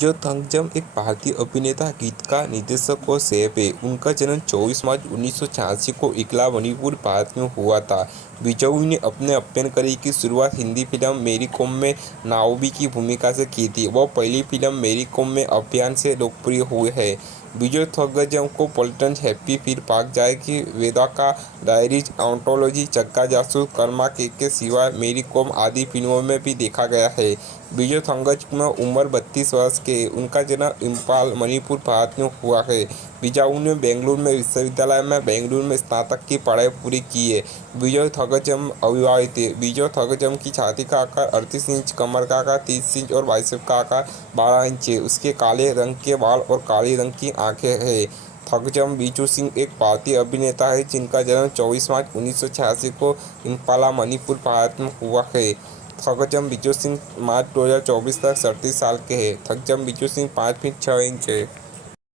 बिजो थंगजम एक भारतीय अभिनेता, गीतकार, निर्देशक और शेफ है। उनका जन्म 24 मार्च 1986 को इकला, मणिपुर, भारत में हुआ था। बिजू ने अपने अभिनय करियर की शुरुआत हिंदी फिल्म मेरी कॉम में नाओमी की भूमिका से की थी। वह पहली फिल्म मेरी कॉम में अभिनय से लोकप्रिय हुए हैं। बिजो थंगजम को पलटन, हैप्पी फिर भाग जाएगी, वेदाका डायरीज, एंथोलॉजी, चक्का जासूस, कर्मा के सिवाय मेरी कॉम आदि फिल्मों में भी देखा गया है। बिजो थंगजम उम्र 32 वर्ष के है। उनका जन्म इम्फाल, मणिपुर, भारत में हुआ है। बिजाऊ ने बेंगलुरु में विश्वविद्यालय में बेंगलुरु में स्नातक की पढ़ाई पूरी की है। बिजो थंगजम अविवाहित है। बिजो थंगजम की छाती का आकार 38 इंच, कमर का आकार 30 इंच और बाइसेप का आकार 12 इंच है। उसके काले रंग के बाल और काली रंग की आंखें हैं। थंगजम बिजू सिंह एक भारतीय अभिनेता है जिनका जन्म 24 मार्च 1986 को इम्फाल, मणिपुर, भारत में हुआ है। थंगजम बिजू सिंह मार्च 2024 तक 37 साल के हैं। थंगजम बिजू सिंह 5 फीट 6 इंच है।